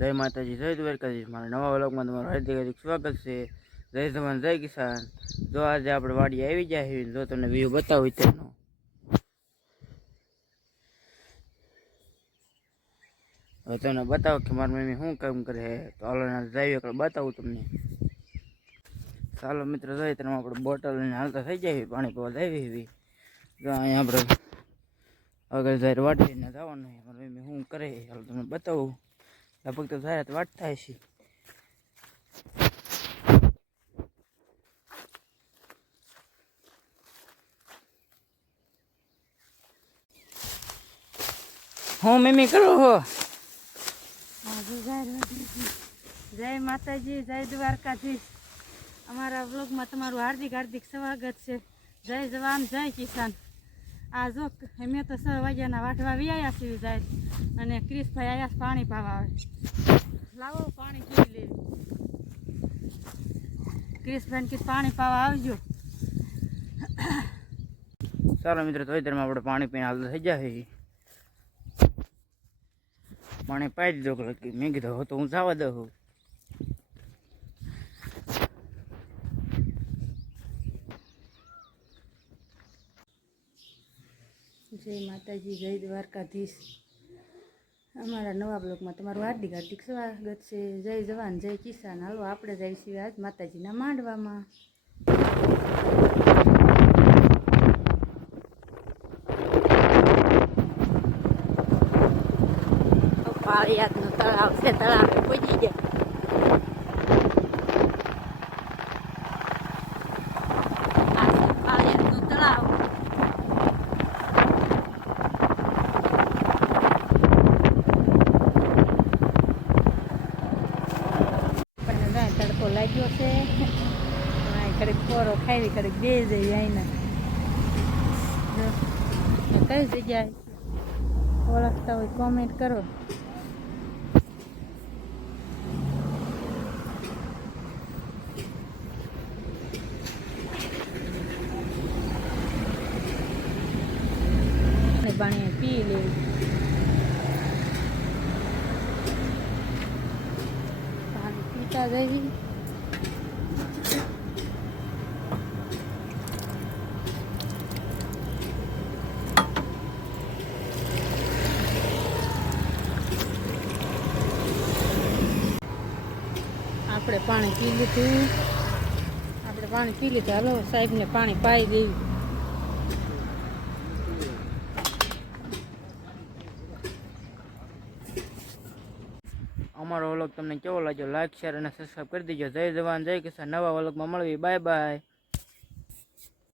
જય માતાજી, જય દ્વારકાધીશ। મારા નવા વ્લોગમાં તમારું હાર્દિક હાર્દિક સ્વાગત છે। જય જવાન, જય કિસાન। જો આજે આપણે વાડી આવી જાય, જો તમને વ્યૂ બતાવું તેનો। હવે તમને બતાવો કે મારી મમ્મી શું કામ કરે તો હાલો જઈએ એકવાર બતાવું તમને। ચાલો મિત્રો, જોઈએ તમે આપણે બોટલ લઈને હાલતા થઈ જાય, પાણી પીવા આવી એવી। જો અહીંયા આપણે આગળ જાય વાટીને જવાનું, મારી મમ્મી શું કરે હાલો તમને બતાવું। લગભગ તો જાય તો વાટતા હશે। હું મમ્મી કરો હો? જય માતાજી, જય દ્વારકાધીશ। અમારા વ્લોગમાં તમારું હાર્દિક હાર્દિક સ્વાગત છે। જય જવાન, જય કિસાન। આ જો અમે તો 6 વાગ્યાના વાટવા વ્યાયા છીએ જાય, અને ક્રિશભાઈ આયા પાણી પાવા આવે। લાવો પાણી પી લેવી। ક્રિશભાઈ કે પાણી પાવા આવજો। ચાલો મિત્રો, તો અત્યારમાં આપણે પાણી પીને હાલતા થઈ જાય। પાણી પાઈ દીધો, મેં કીધું તો હું જવા દઉં। જય માતાજી, જય દ્વારકાધીશ। અમારા નવા બ્લોગમાં તમારું હાર્દિક હાર્દિક સ્વાગત છે। જય જવાન, જય કિસાન। હાલો આપણે જઈએ છીએ આજ માતાજીના માંડવામાં। પાળિયાદનું તળાવ છે, તળાવે પહોંચી ગયા। આ છે પાળિયાદનું તળાવ। તડકો લાગ્યો છે, કડીક કોરો ખાવી, કડીક બે જઈએ અહીંના। કઈ જગ્યાએ ઓળખતા હોય કોમેન્ટ કરો। પાણી પી લેવું, પાણી પીતા જઈ। આપણે પાણી પી લીધું, હાલો સાહેબને પાણી પાઈ દેવું। અમારો વ્લોગ તમને કેવો લાગ્યો, લાઈક શેર અને સબસ્ક્રાઈબ કરી દેજો। જય જવાન, જય કિસાન। નવા વ્લોગમાં મળવી, બાય બાય।